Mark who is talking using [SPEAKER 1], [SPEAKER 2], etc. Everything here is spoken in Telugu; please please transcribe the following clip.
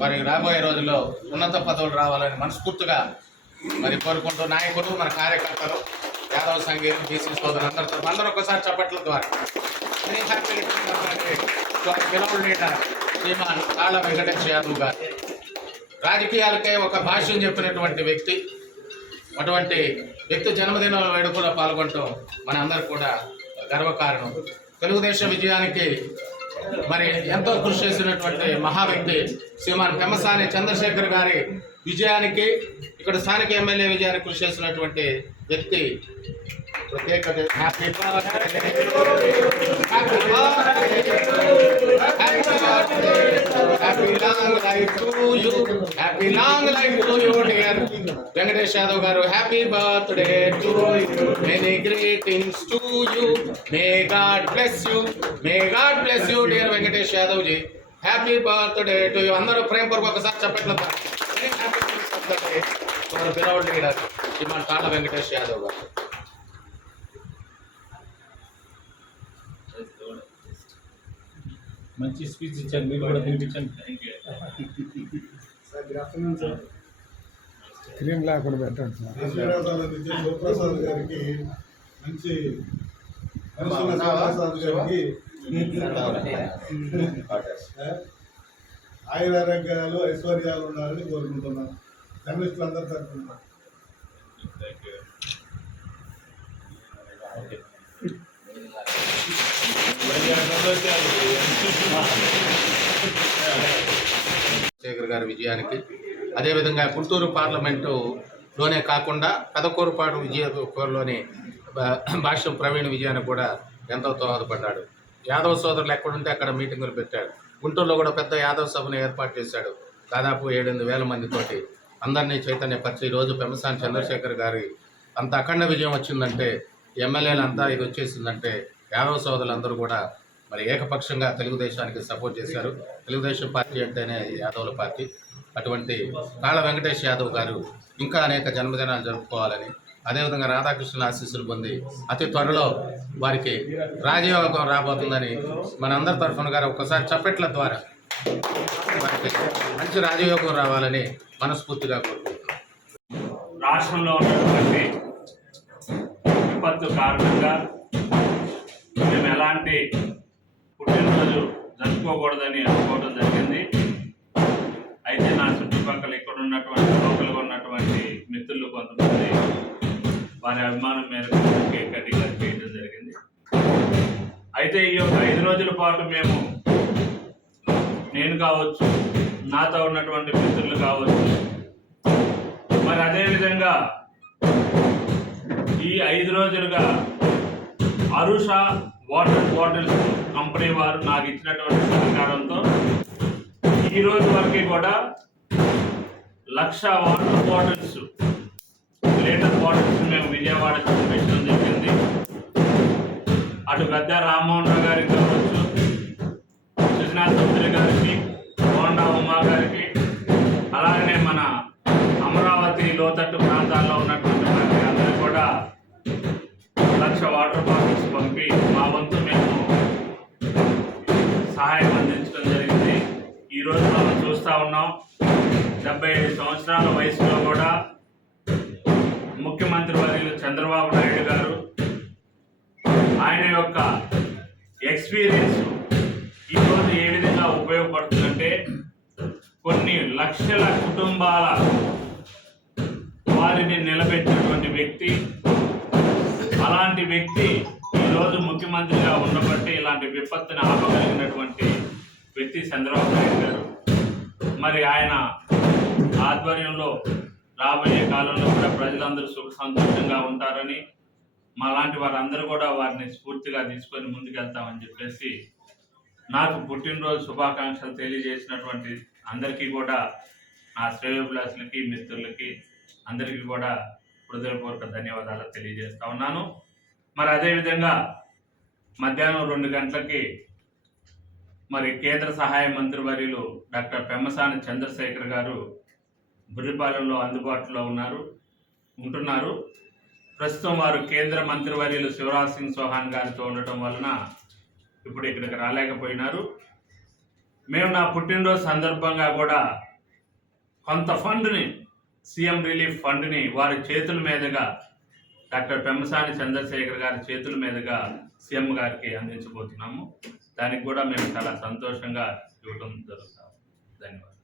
[SPEAKER 1] మరి రాబోయే రోజుల్లో ఉన్నత పదవులు రావాలని మనస్ఫూర్తిగా మరి కోరుకుంటూ నాయకులు మన కార్యకర్తలు యాదవ సంఘీయులు బీసీ సోదరులు అందరితో అందరూ ఒకసారి చప్పట్ల ద్వారా పిలవలు లీడర్ శ్రీమాన్ కాళ వెంకటేష్ యాదవ్ గారు. రాజకీయాలకే ఒక భాష్యం చెప్పినటువంటి వ్యక్తి. అటువంటి వ్యక్తి జన్మదిన వేడుకలో పాల్గొనటం మన అందరికి కూడా గర్వకారణం. తెలుగుదేశం విజయానికి మరి ఎంతో కృషి చేసినటువంటి మహా వ్యక్తి శ్రీమాన్ పెమ్మసాని చంద్రశేఖర్ గారి విజయానికి ఇక్కడ స్థానిక ఎమ్మెల్యే విజయానికి కృషి చేసినటువంటి వ్యక్తి ప్రత్యేక happy long life to you dear Venkatesh Yadav గారు happy birthday to you many greetings to you may God bless you may God bless you dear Venkatesh Yadav ji happy birthday to you అందరూ ప్రేమ కొరకు ఒకసారి చెప్పట్లు పిలవల్ లీడర్ శ్రీమాన్ కాళ్ళ వెంకటేష్ యాదవ్ గారు
[SPEAKER 2] మంచి స్పీచ్ ఇచ్చారు మీరు కూడా తినిపించండి
[SPEAKER 3] sir good afternoon sir
[SPEAKER 4] cream లేకుండా పెట్టండి సార్
[SPEAKER 3] ఆశీర్వాదాలు అందించే శివప్రసాద్ గారికి మంచి మనసున్న శివప్రసాద్ గారికి ఆయుర ఆరోగ్యాలు ఐశ్వర్యాలు ఉండాలని కోరుకుంటున్నాను. జర్నలిస్టులు అందరూ తరఫున
[SPEAKER 1] శేఖర్ గారి విజయానికి. అదేవిధంగా గుంటూరు పార్లమెంటు లోనే కాకుండా పెదకూరుపాడు విజయలోని భాష్యం ప్రవీణ్ విజయానికి కూడా ఎంతో దోహదపడ్డాడు. యాదవ సోదరులు ఎక్కడుంటే అక్కడ మీటింగులు పెట్టాడు. గుంటూరులో కూడా పెద్ద యాదవ సభను ఏర్పాటు చేశాడు. దాదాపు ఏడెనిమిది వేల మందితోటి అందరినీ చైతన్యపరిచి ఈరోజు పెమ్మసాని చంద్రశేఖర్ గారి అంత అఖండ విజయం వచ్చిందంటే ఎమ్మెల్యేలు అంతా ఇది వచ్చేసిందంటే యాదవ సోదరులందరూ కూడా మరి ఏకపక్షంగా తెలుగుదేశానికి సపోర్ట్ చేశారు. తెలుగుదేశం పార్టీ అంటేనే యాదవుల పార్టీ. అటువంటి కాళ్ళ వెంకటేష్ యాదవ్ గారు ఇంకా అనేక జన్మదినాలు జరుపుకోవాలని అదేవిధంగా రాధాకృష్ణ ఆశీస్సులు పొంది అతి త్వరలో వారికి రాజయోగం రాబోతుందని మనందరి తరఫున గారు ఒక్కసారి చప్పట్ల ద్వారా వారికి మంచి రాజయోగం రావాలని మనస్ఫూర్తిగా
[SPEAKER 5] రాష్ట్రంలో ఉన్నటువంటి విపత్తు కారణంగా మేము ఎలాంటి పుట్టినరోజు జరుపుకోకూడదని అనుకోవడం జరిగింది. అయితే నా చుట్టుపక్కల ఇక్కడ ఉన్నటువంటి లోకల్గా ఉన్నటువంటి వారి అభిమానం మేరకు కేక్ కటింగ్ గారు చేయడం జరిగింది. అయితే ఈ యొక్క ఐదు రోజుల పాటు మేము నేను కావచ్చు నాతో ఉన్నటువంటి మిత్రులు కావచ్చు మరి అదేవిధంగా ఈ ఐదు రోజులుగా అరుష వాటర్ బాటిల్స్ కంపెనీ వారు నాకు ఇచ్చినటువంటి సహకారంతో ఈ రోజు వరకు కూడా lakh water bottles litre water మేము విజయవాడ చూపించడం జరిగింది. అటు పెద్ద రామ్మోహన్ రావు గారికి కావచ్చు సుజనాథ్ చౌదరి గారికి హోండా ఉమా గారికి అలాగనే మన అమరావతి లోతట్టు ప్రాంతాల్లో ఉన్నటువంటి వారికి అందరూ కూడా లక్ష వాటర్ బాటిల్స్ పంపి మా వంతు మేము సహాయం అందించడం జరిగింది. ఈరోజు మనం చూస్తూ ఉన్నాం డెబ్బై ఐదు సంవత్సరాల వయసులో కూడా ముఖ్యమంత్రి వర్యులు చంద్రబాబు నాయుడు గారు ఆయన యొక్క ఎక్స్పీరియన్స్ ఈరోజు ఏ విధంగా ఉపయోగపడుతుందంటే కొన్ని లక్షల కుటుంబాల వారిని నిలబెట్టినటువంటి వ్యక్తి అలాంటి వ్యక్తి ఈరోజు ముఖ్యమంత్రిగా ఉండబట్టి ఇలాంటి విపత్తుని ఆపగలిగినటువంటి వ్యక్తి చంద్రబాబు నాయుడు గారు. మరి ఆయన ఆధ్వర్యంలో రాబోయే కాలంలో కూడా ప్రజలందరూ సుఖ సంతోషంగా ఉంటారని మాలాంటి వారందరూ కూడా వారిని స్ఫూర్తిగా తీసుకొని ముందుకెళ్తామని చెప్పేసి నాకు పుట్టినరోజు శుభాకాంక్షలు తెలియజేసినటువంటి అందరికీ కూడా నా శ్రేయోభిలాసులకి మిత్రులకి అందరికీ కూడా హృదయపూర్వక ధన్యవాదాలు తెలియజేస్తా ఉన్నాను. మరి అదేవిధంగా మధ్యాహ్నం రెండు గంటలకి మరి కేంద్ర సహాయ మంత్రి వర్యులు డాక్టర్ పెమ్మసాని చంద్రశేఖర్ గారు బుర్రిపాలెంలో అందుబాటులో ఉన్నారు ఉంటున్నారు. ప్రస్తుతం వారు కేంద్ర మంత్రివర్యులు శివరాజ్ సింగ్ చౌహాన్ గారితో ఉండటం వలన ఇప్పుడు ఇక్కడికి రాలేకపోయినారు. మేము నా పుట్టినరోజు సందర్భంగా కూడా కొంత ఫండ్ని సీఎం రిలీఫ్ ఫండ్ని వారి చేతుల మీదుగా డాక్టర్ పెమ్మసాని చంద్రశేఖర్ గారి చేతుల మీదుగా సీఎం గారికి అందించబోతున్నాము. దానికి కూడా మేము చాలా సంతోషంగా ఇవ్వడం జరుగుతాము ధన్యవాదాలు.